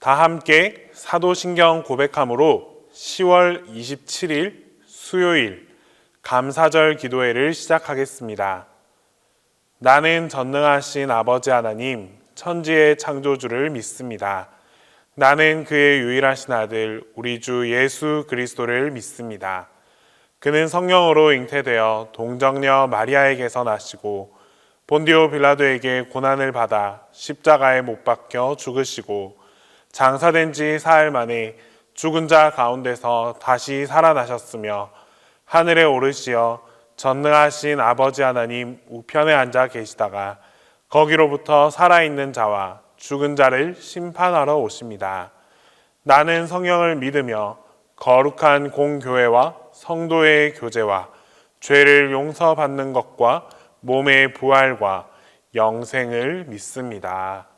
다 함께 사도신경 고백함으로 10월 27일 수요일 감사절 기도회를 시작하겠습니다. 나는 전능하신 아버지 하나님, 천지의 창조주를 믿습니다. 나는 그의 유일하신 아들, 우리 주 예수 그리스도를 믿습니다. 그는 성령으로 잉태되어 동정녀 마리아에게서 나시고 본디오 빌라도에게 고난을 받아 십자가에 못 박혀 죽으시고 장사된 지 사흘 만에 죽은 자 가운데서 다시 살아나셨으며 하늘에 오르시어 전능하신 아버지 하나님 우편에 앉아 계시다가 거기로부터 살아있는 자와 죽은 자를 심판하러 오십니다. 나는 성령을 믿으며 거룩한 공교회와 성도의 교제와 죄를 용서받는 것과 몸의 부활과 영생을 믿습니다.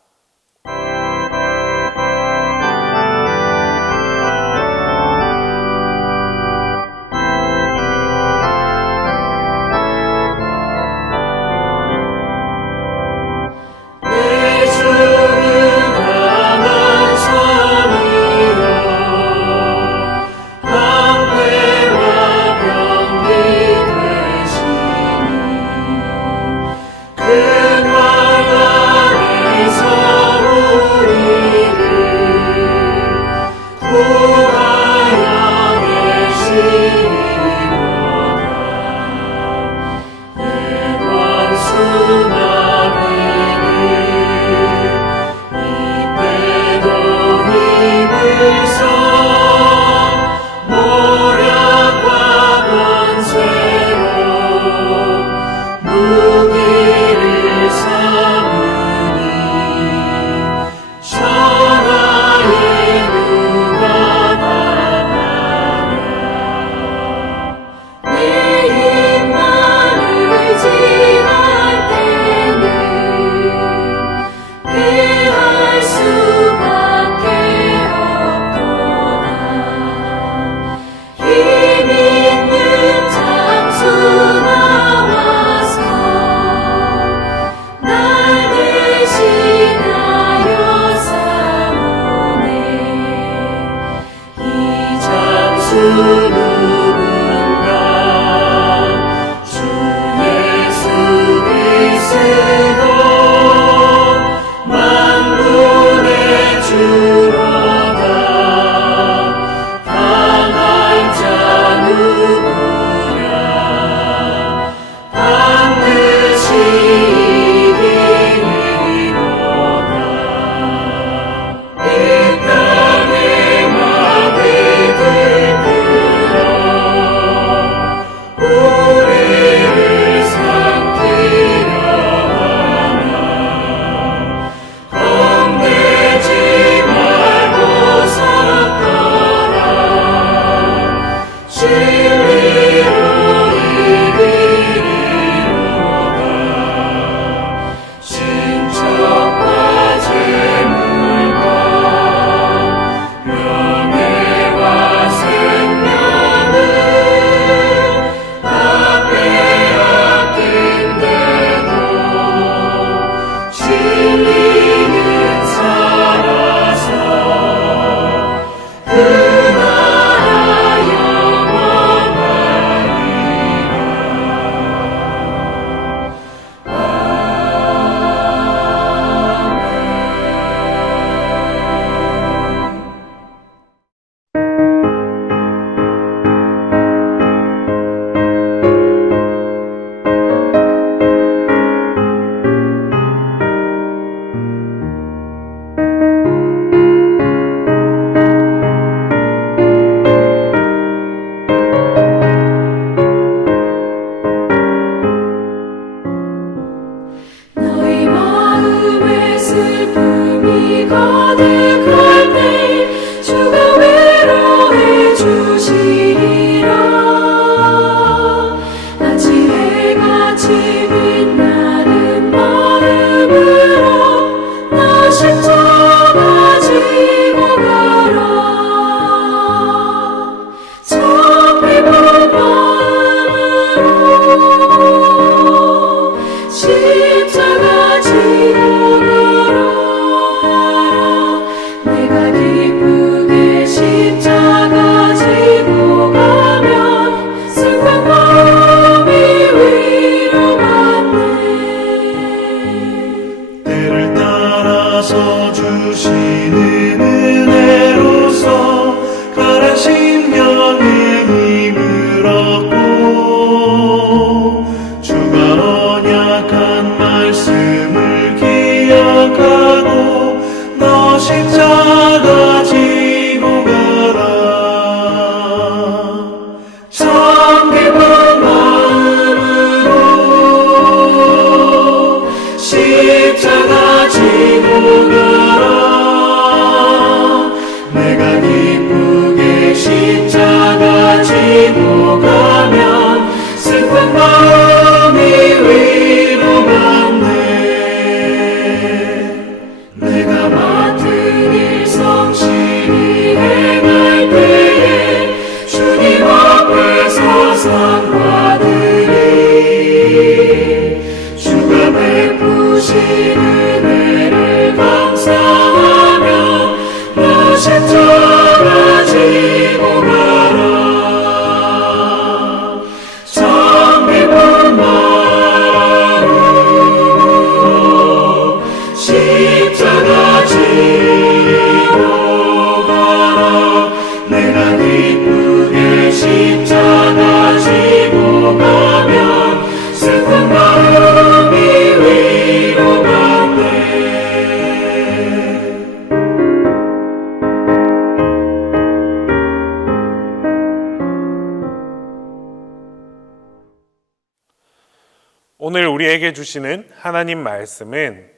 오늘 우리에게 주시는 하나님 말씀은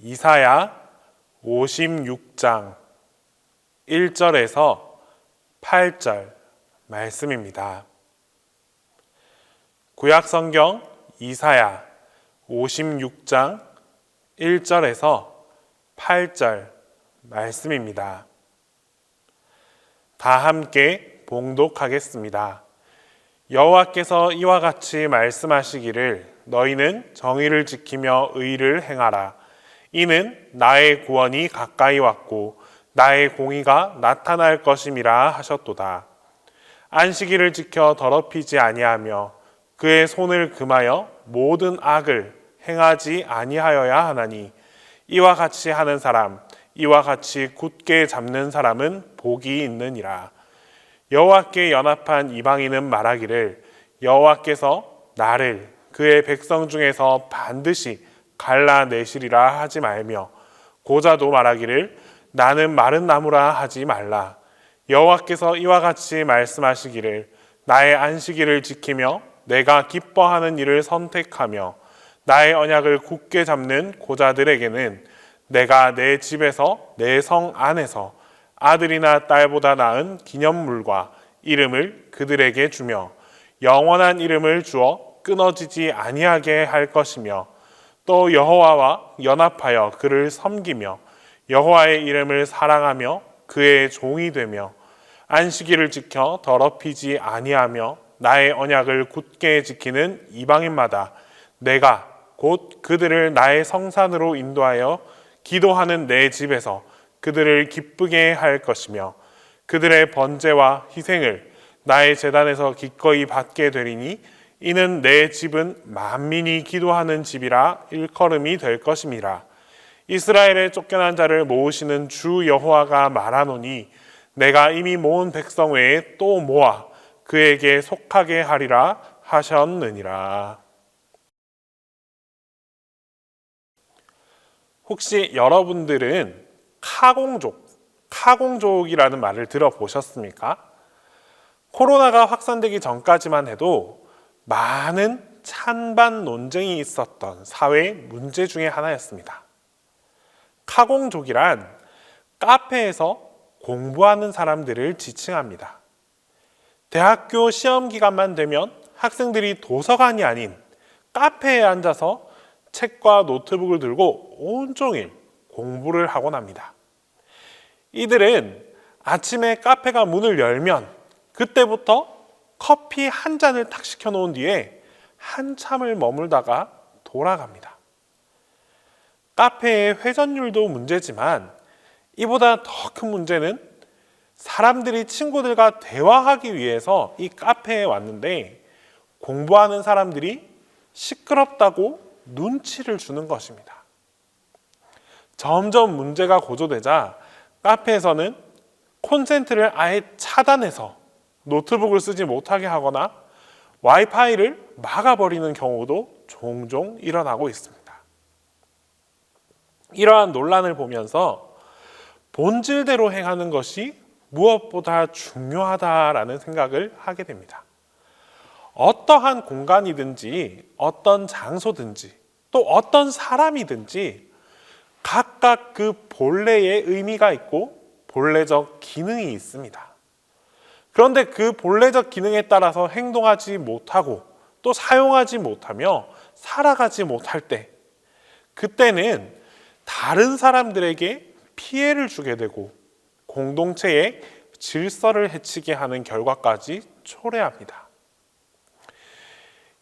이사야 56장 1절에서 8절 말씀입니다. 구약성경 이사야 56장 1절에서 8절 말씀입니다. 다 함께 봉독하겠습니다. 여호와께서 이와 같이 말씀하시기를 너희는 정의를 지키며 의를 행하라. 이는 나의 구원이 가까이 왔고 나의 공의가 나타날 것임이라 하셨도다. 안식일을 지켜 더럽히지 아니하며 그의 손을 금하여 모든 악을 행하지 아니하여야 하나니 이와 같이 하는 사람, 이와 같이 굳게 잡는 사람은 복이 있느니라. 여호와께 연합한 이방인은 말하기를 여호와께서 나를 그의 백성 중에서 반드시 갈라내시리라 하지 말며 고자도 말하기를 나는 마른 나무라 하지 말라. 여호와께서 이와 같이 말씀하시기를 나의 안식일을 지키며 내가 기뻐하는 일을 선택하며 나의 언약을 굳게 잡는 고자들에게는 내가 내 집에서 내 성 안에서 아들이나 딸보다 나은 기념물과 이름을 그들에게 주며 영원한 이름을 주어 끊어지지 아니하게 할 것이며 또 여호와와 연합하여 그를 섬기며 여호와의 이름을 사랑하며 그의 종이 되며 안식일을 지켜 더럽히지 아니하며 나의 언약을 굳게 지키는 이방인마다 내가 곧 그들을 나의 성산으로 인도하여 기도하는 내 집에서 그들을 기쁘게 할 것이며 그들의 번제와 희생을 나의 제단에서 기꺼이 받게 되리니 이는 내 집은 만민이 기도하는 집이라 일컬음이 될 것임이라. 이스라엘의 쫓겨난 자를 모으시는 주 여호와가 말하노니 내가 이미 모은 백성 외에 또 모아 그에게 속하게 하리라 하셨느니라. 혹시 여러분들은 카공족이라는 말을 들어보셨습니까? 코로나가 확산되기 전까지만 해도 많은 찬반 논쟁이 있었던 사회 문제 중에 하나였습니다. 카공족이란 카페에서 공부하는 사람들을 지칭합니다. 대학교 시험 기간만 되면 학생들이 도서관이 아닌 카페에 앉아서 책과 노트북을 들고 온종일 공부를 하곤 합니다. 이들은 아침에 카페가 문을 열면 그때부터 커피 한 잔을 탁 시켜놓은 뒤에 한참을 머물다가 돌아갑니다. 카페의 회전율도 문제지만 이보다 더 큰 문제는 사람들이 친구들과 대화하기 위해서 이 카페에 왔는데 공부하는 사람들이 시끄럽다고 눈치를 주는 것입니다. 점점 문제가 고조되자 카페에서는 콘센트를 아예 차단해서 노트북을 쓰지 못하게 하거나 와이파이를 막아버리는 경우도 종종 일어나고 있습니다. 이러한 논란을 보면서 본질대로 행하는 것이 무엇보다 중요하다라는 생각을 하게 됩니다. 어떠한 공간이든지 어떤 장소든지 또 어떤 사람이든지 각각 그 본래의 의미가 있고 본래적 기능이 있습니다. 그런데 그 본래적 기능에 따라서 행동하지 못하고 또 사용하지 못하며 살아가지 못할 때 그때는 다른 사람들에게 피해를 주게 되고 공동체의 질서를 해치게 하는 결과까지 초래합니다.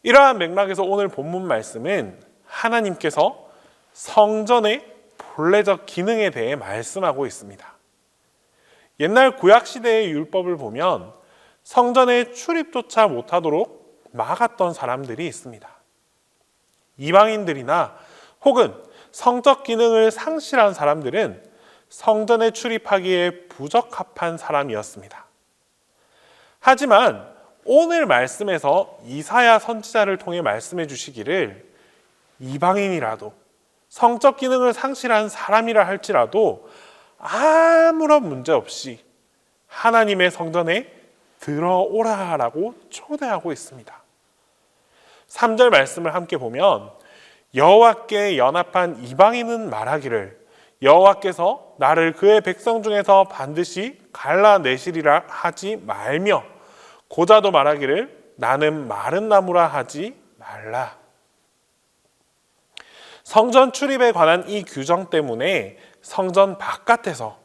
이러한 맥락에서 오늘 본문 말씀은 하나님께서 성전의 본래적 기능에 대해 말씀하고 있습니다. 옛날 구약시대의 율법을 보면 성전에 출입조차 못하도록 막았던 사람들이 있습니다. 이방인들이나 혹은 성적 기능을 상실한 사람들은 성전에 출입하기에 부적합한 사람이었습니다. 하지만 오늘 말씀에서 이사야 선지자를 통해 말씀해 주시기를 이방인이라도 성적 기능을 상실한 사람이라 할지라도 아무런 문제 없이 하나님의 성전에 들어오라라고 초대하고 있습니다. 3절 말씀을 함께 보면 여호와께 연합한 이방인은 말하기를 여호와께서 나를 그의 백성 중에서 반드시 갈라내시리라 하지 말며 고자도 말하기를 나는 마른 나무라 하지 말라. 성전 출입에 관한 이 규정 때문에 성전 바깥에서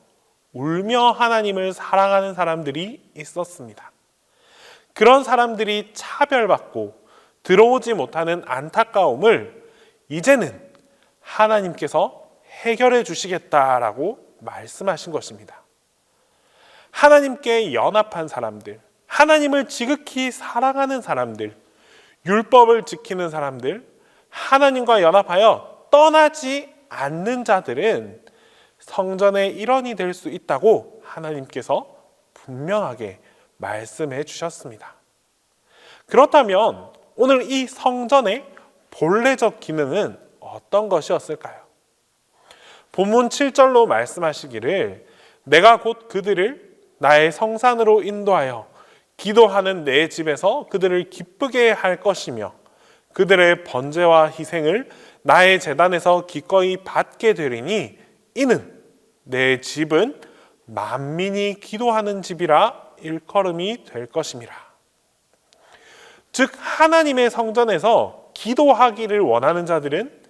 울며 하나님을 사랑하는 사람들이 있었습니다. 그런 사람들이 차별받고 들어오지 못하는 안타까움을 이제는 하나님께서 해결해 주시겠다라고 말씀하신 것입니다. 하나님께 연합한 사람들, 하나님을 지극히 사랑하는 사람들, 율법을 지키는 사람들, 하나님과 연합하여 떠나지 않는 자들은 성전의 일원이 될 수 있다고 하나님께서 분명하게 말씀해 주셨습니다. 그렇다면 오늘 이 성전의 본래적 기능은 어떤 것이었을까요? 본문 7절로 말씀하시기를 내가 곧 그들을 나의 성산으로 인도하여 기도하는 내 집에서 그들을 기쁘게 할 것이며 그들의 번제와 희생을 나의 제단에서 기꺼이 받게 되리니 이는 내 집은 만민이 기도하는 집이라 일컬음이 될 것임이라. 즉 하나님의 성전에서 기도하기를 원하는 자들은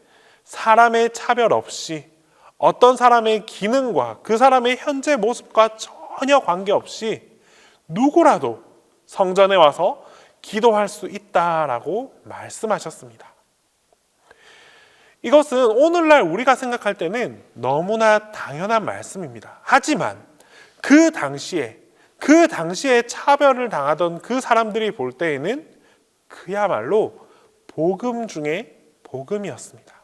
사람의 차별 없이 어떤 사람의 기능과 그 사람의 현재 모습과 전혀 관계없이 누구라도 성전에 와서 기도할 수 있다라고 말씀하셨습니다. 이것은 오늘날 우리가 생각할 때는 너무나 당연한 말씀입니다. 하지만 그 당시에 차별을 당하던 그 사람들이 볼 때에는 그야말로 복음 중에 복음이었습니다.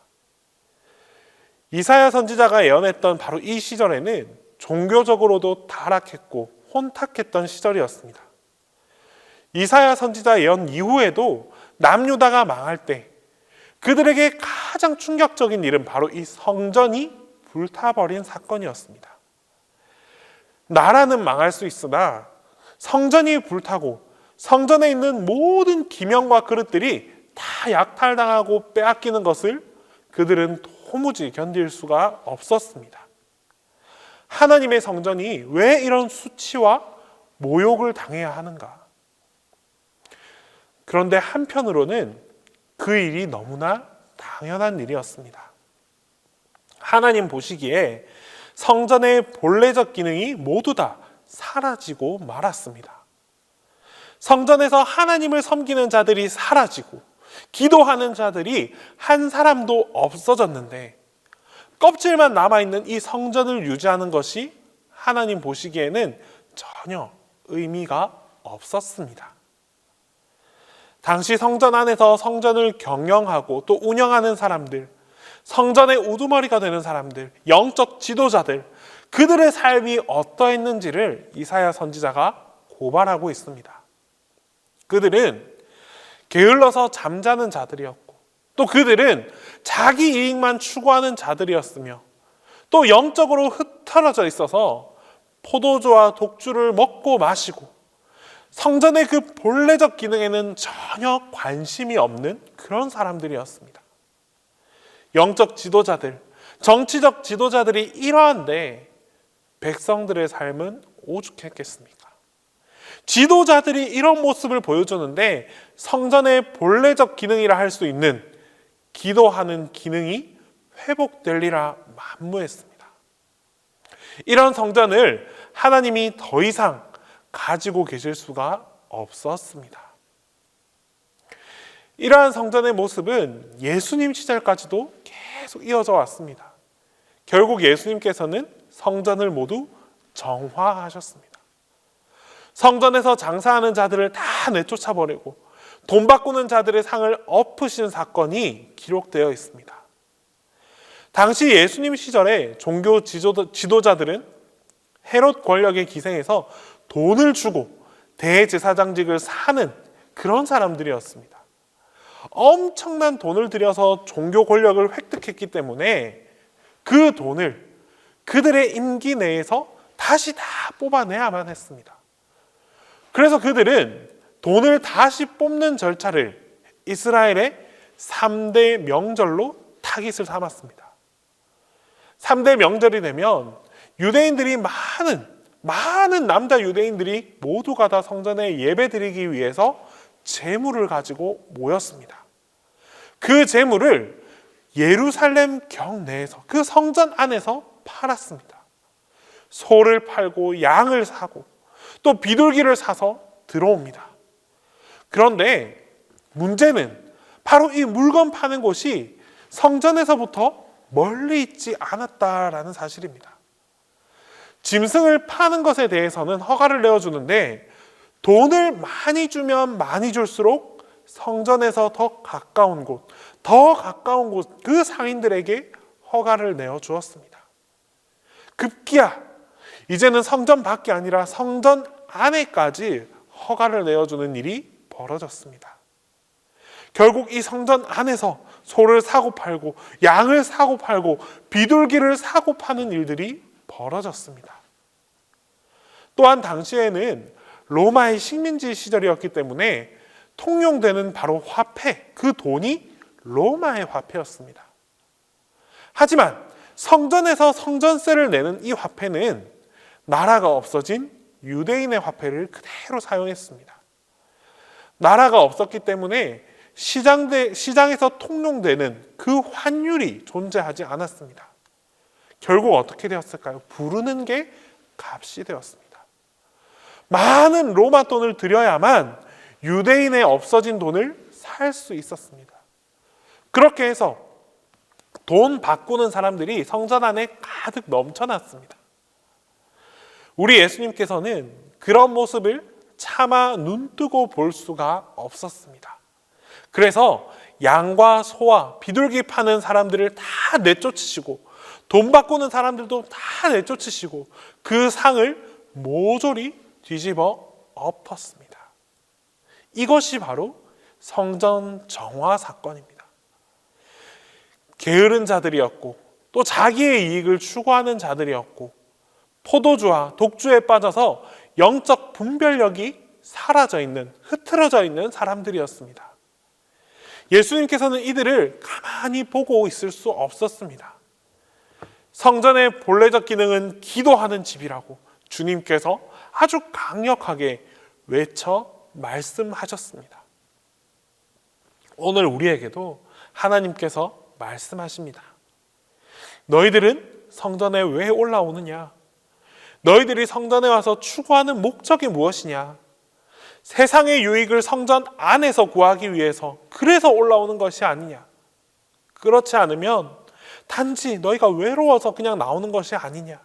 이사야 선지자가 예언했던 바로 이 시절에는 종교적으로도 타락했고 혼탁했던 시절이었습니다. 이사야 선지자 예언 이후에도 남유다가 망할 때 그들에게 가장 충격적인 일은 바로 이 성전이 불타버린 사건이었습니다. 나라는 망할 수 있으나 성전이 불타고 성전에 있는 모든 기명과 그릇들이 다 약탈당하고 빼앗기는 것을 그들은 도무지 견딜 수가 없었습니다. 하나님의 성전이 왜 이런 수치와 모욕을 당해야 하는가? 그런데 한편으로는 그 일이 너무나 당연한 일이었습니다. 하나님 보시기에 성전의 본래적 기능이 모두 다 사라지고 말았습니다. 성전에서 하나님을 섬기는 자들이 사라지고 기도하는 자들이 한 사람도 없어졌는데 껍질만 남아있는 이 성전을 유지하는 것이 하나님 보시기에는 전혀 의미가 없었습니다. 당시 성전 안에서 성전을 경영하고 또 운영하는 사람들, 성전의 우두머리가 되는 사람들, 영적 지도자들, 그들의 삶이 어떠했는지를 이사야 선지자가 고발하고 있습니다. 그들은 게을러서 잠자는 자들이었고 또 그들은 자기 이익만 추구하는 자들이었으며 또 영적으로 흩어져 있어서 포도주와 독주를 먹고 마시고 성전의 그 본래적 기능에는 전혀 관심이 없는 그런 사람들이었습니다. 영적 지도자들, 정치적 지도자들이 이러한데 백성들의 삶은 오죽했겠습니까? 지도자들이 이런 모습을 보여주는데 성전의 본래적 기능이라 할 수 있는 기도하는 기능이 회복되리라 만무했습니다. 이런 성전을 하나님이 더 이상 가지고 계실 수가 없었습니다. 이러한 성전의 모습은 예수님 시절까지도 계속 이어져 왔습니다. 결국 예수님께서는 성전을 모두 정화하셨습니다. 성전에서 장사하는 자들을 다 내쫓아버리고 돈 바꾸는 자들의 상을 엎으신 사건이 기록되어 있습니다. 당시 예수님 시절에 종교 지도자들은 헤롯 권력에 기생해서 돈을 주고 대제사장직을 사는 그런 사람들이었습니다. 엄청난 돈을 들여서 종교 권력을 획득했기 때문에 그 돈을 그들의 임기 내에서 다시 다 뽑아내야만 했습니다. 그래서 그들은 돈을 다시 뽑는 절차를 이스라엘의 3대 명절로 타깃을 삼았습니다. 3대 명절이 되면 유대인들이 많은 남자 유대인들이 모두가 다 성전에 예배드리기 위해서 제물을 가지고 모였습니다. 그 제물을 예루살렘 경내에서 그 성전 안에서 팔았습니다. 소를 팔고 양을 사고 또 비둘기를 사서 들어옵니다. 그런데 문제는 바로 이 물건 파는 곳이 성전에서부터 멀리 있지 않았다라는 사실입니다. 짐승을 파는 것에 대해서는 허가를 내어주는데 돈을 많이 주면 많이 줄수록 성전에서 더 가까운 곳, 그 상인들에게 허가를 내어주었습니다. 급기야 이제는 성전 밖이 아니라 성전 안에까지 허가를 내어주는 일이 벌어졌습니다. 결국 이 성전 안에서 소를 사고 팔고 양을 사고 팔고 비둘기를 사고 파는 일들이 벌어졌습니다. 또한 당시에는 로마의 식민지 시절이었기 때문에 통용되는 바로 화폐, 그 돈이 로마의 화폐였습니다. 하지만 성전에서 성전세를 내는 이 화폐는 나라가 없어진 유대인의 화폐를 그대로 사용했습니다. 나라가 없었기 때문에 시장에서 통용되는 그 환율이 존재하지 않았습니다. 결국 어떻게 되었을까요? 부르는 게 값이 되었습니다. 많은 로마 돈을 들여야만 유대인의 없어진 돈을 살 수 있었습니다. 그렇게 해서 돈 바꾸는 사람들이 성전 안에 가득 넘쳐났습니다. 우리 예수님께서는 그런 모습을 차마 눈뜨고 볼 수가 없었습니다. 그래서 양과 소와 비둘기 파는 사람들을 다 내쫓으시고 돈 바꾸는 사람들도 다 내쫓으시고 그 상을 모조리 뒤집어 엎었습니다. 이것이 바로 성전 정화 사건입니다. 게으른 자들이었고 또 자기의 이익을 추구하는 자들이었고 포도주와 독주에 빠져서 영적 분별력이 사라져 있는, 흐트러져 있는 사람들이었습니다. 예수님께서는 이들을 가만히 보고 있을 수 없었습니다. 성전의 본래적 기능은 기도하는 집이라고 주님께서 아주 강력하게 외쳐 말씀하셨습니다. 오늘 우리에게도 하나님께서 말씀하십니다. 너희들은 성전에 왜 올라오느냐? 너희들이 성전에 와서 추구하는 목적이 무엇이냐? 세상의 유익을 성전 안에서 구하기 위해서 그래서 올라오는 것이 아니냐? 그렇지 않으면 단지 너희가 외로워서 그냥 나오는 것이 아니냐?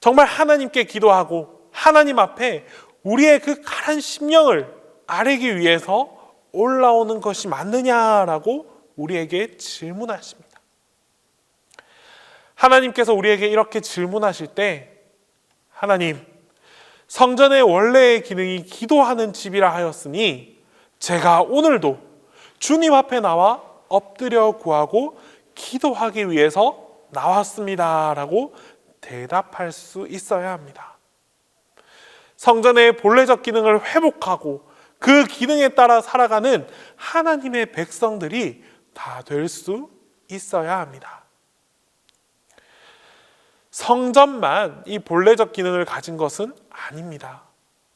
정말 하나님께 기도하고 하나님 앞에 우리의 그 가란 심령을 아뢰기 위해서 올라오는 것이 맞느냐라고 우리에게 질문하십니다. 하나님께서 우리에게 이렇게 질문하실 때 하나님, 성전의 원래의 기능이 기도하는 집이라 하였으니 제가 오늘도 주님 앞에 나와 엎드려 구하고 기도하기 위해서 나왔습니다 라고 대답할 수 있어야 합니다. 성전의 본래적 기능을 회복하고 그 기능에 따라 살아가는 하나님의 백성들이 다 될 수 있어야 합니다. 성전만 이 본래적 기능을 가진 것은 아닙니다.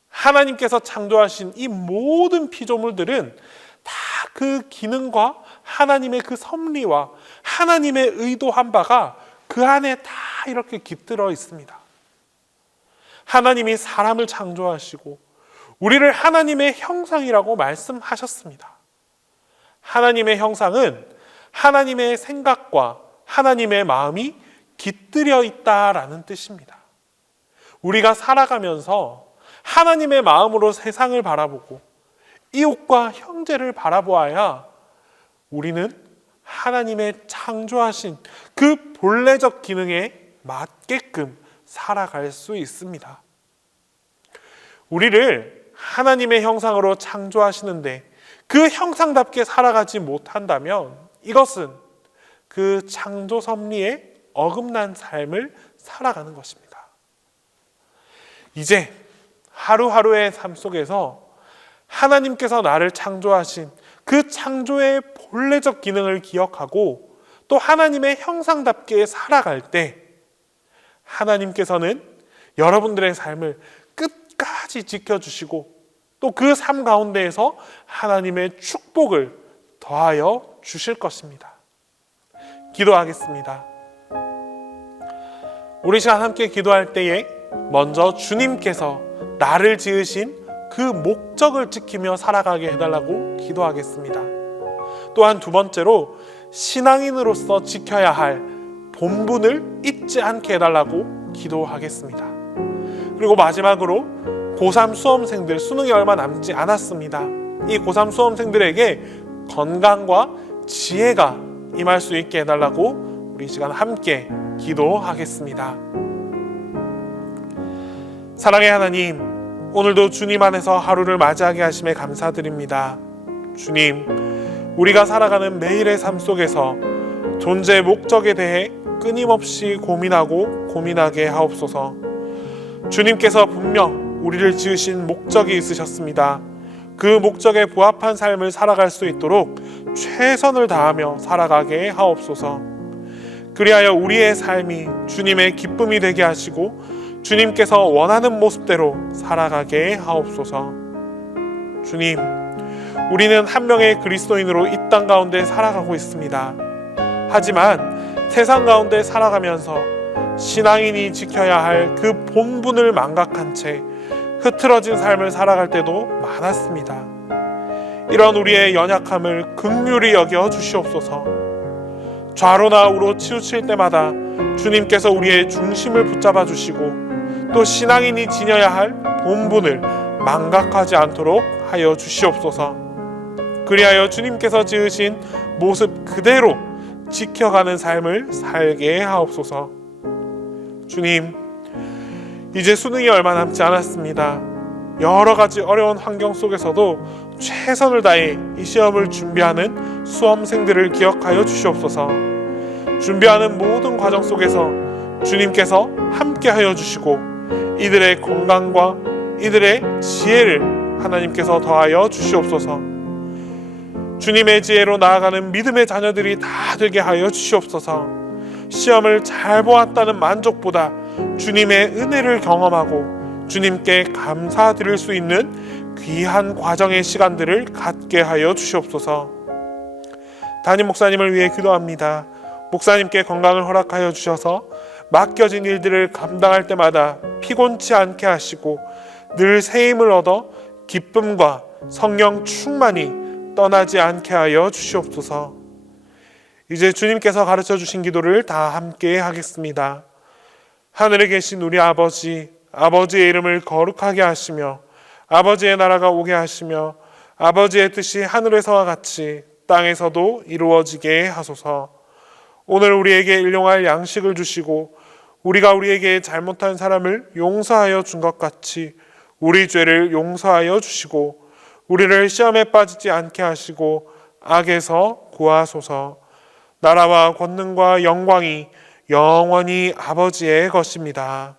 하나님께서 창조하신 이 모든 피조물들은 다 그 기능과 하나님의 그 섭리와 하나님의 의도한 바가 그 안에 다 이렇게 깃들어 있습니다. 하나님이 사람을 창조하시고 우리를 하나님의 형상이라고 말씀하셨습니다. 하나님의 형상은 하나님의 생각과 하나님의 마음이 깃들여 있다라는 뜻입니다. 우리가 살아가면서 하나님의 마음으로 세상을 바라보고 이웃과 형제를 바라보아야 우리는 하나님의 창조하신 그 본래적 기능에 맞게끔 살아갈 수 있습니다. 우리를 하나님의 형상으로 창조하시는데 그 형상답게 살아가지 못한다면 이것은 그 창조 섭리에 어긋난 삶을 살아가는 것입니다. 이제 하루하루의 삶 속에서 하나님께서 나를 창조하신 그 창조의 본래적 기능을 기억하고 또 하나님의 형상답게 살아갈 때 하나님께서는 여러분들의 삶을 끝까지 지켜주시고 또 그 삶 가운데에서 하나님의 축복을 더하여 주실 것입니다. 기도하겠습니다. 우리 시간 함께 기도할 때에 먼저 주님께서 나를 지으신 그 목적을 지키며 살아가게 해달라고 기도하겠습니다. 또한 두 번째로 신앙인으로서 지켜야 할 본분을 잊지 않게 해달라고 기도하겠습니다. 그리고 마지막으로 고3 수험생들, 수능이 얼마 남지 않았습니다. 이 고3 수험생들에게 건강과 지혜가 임할 수 있게 해달라고 우리 시간 함께 기도하겠습니다. 사랑의 하나님, 오늘도 주님 안에서 하루를 맞이하게 하심에 감사드립니다. 주님, 우리가 살아가는 매일의 삶 속에서 존재의 목적에 대해 끊임없이 고민하게 하옵소서. 주님께서 분명 우리를 지으신 목적이 있으셨습니다. 그 목적에 부합한 삶을 살아갈 수 있도록 최선을 다하며 살아가게 하옵소서. 그리하여 우리의 삶이 주님의 기쁨이 되게 하시고 주님께서 원하는 모습대로 살아가게 하옵소서. 주님, 우리는 한 명의 그리스도인으로 이 땅 가운데 살아가고 있습니다. 하지만 세상 가운데 살아가면서 신앙인이 지켜야 할 그 본분을 망각한 채 흐트러진 삶을 살아갈 때도 많았습니다. 이런 우리의 연약함을 긍휼히 여겨 주시옵소서. 좌로나 우로 치우칠 때마다 주님께서 우리의 중심을 붙잡아 주시고 또 신앙인이 지녀야 할 본분을 망각하지 않도록 하여 주시옵소서. 그리하여 주님께서 지으신 모습 그대로 지켜가는 삶을 살게 하옵소서. 주님, 이제 수능이 얼마 남지 않았습니다. 여러 가지 어려운 환경 속에서도 최선을 다해 이 시험을 준비하는 수험생들을 기억하여 주시옵소서. 준비하는 모든 과정 속에서 주님께서 함께하여 주시고 이들의 건강과 이들의 지혜를 하나님께서 더하여 주시옵소서. 주님의 지혜로 나아가는 믿음의 자녀들이 다 되게 하여 주시옵소서. 시험을 잘 보았다는 만족보다 주님의 은혜를 경험하고 주님께 감사드릴 수 있는 귀한 과정의 시간들을 갖게 하여 주시옵소서. 담임 목사님을 위해 기도합니다. 목사님께 건강을 허락하여 주셔서 맡겨진 일들을 감당할 때마다 피곤치 않게 하시고 늘 새 힘을 얻어 기쁨과 성령 충만이 떠나지 않게 하여 주시옵소서. 이제 주님께서 가르쳐 주신 기도를 다 함께 하겠습니다. 하늘에 계신 우리 아버지, 아버지의 이름을 거룩하게 하시며 아버지의 나라가 오게 하시며 아버지의 뜻이 하늘에서와 같이 땅에서도 이루어지게 하소서. 오늘 우리에게 일용할 양식을 주시고 우리가 우리에게 잘못한 사람을 용서하여 준 것 같이 우리 죄를 용서하여 주시고 우리를 시험에 빠지지 않게 하시고 악에서 구하소서. 나라와 권능과 영광이 영원히 아버지의 것입니다.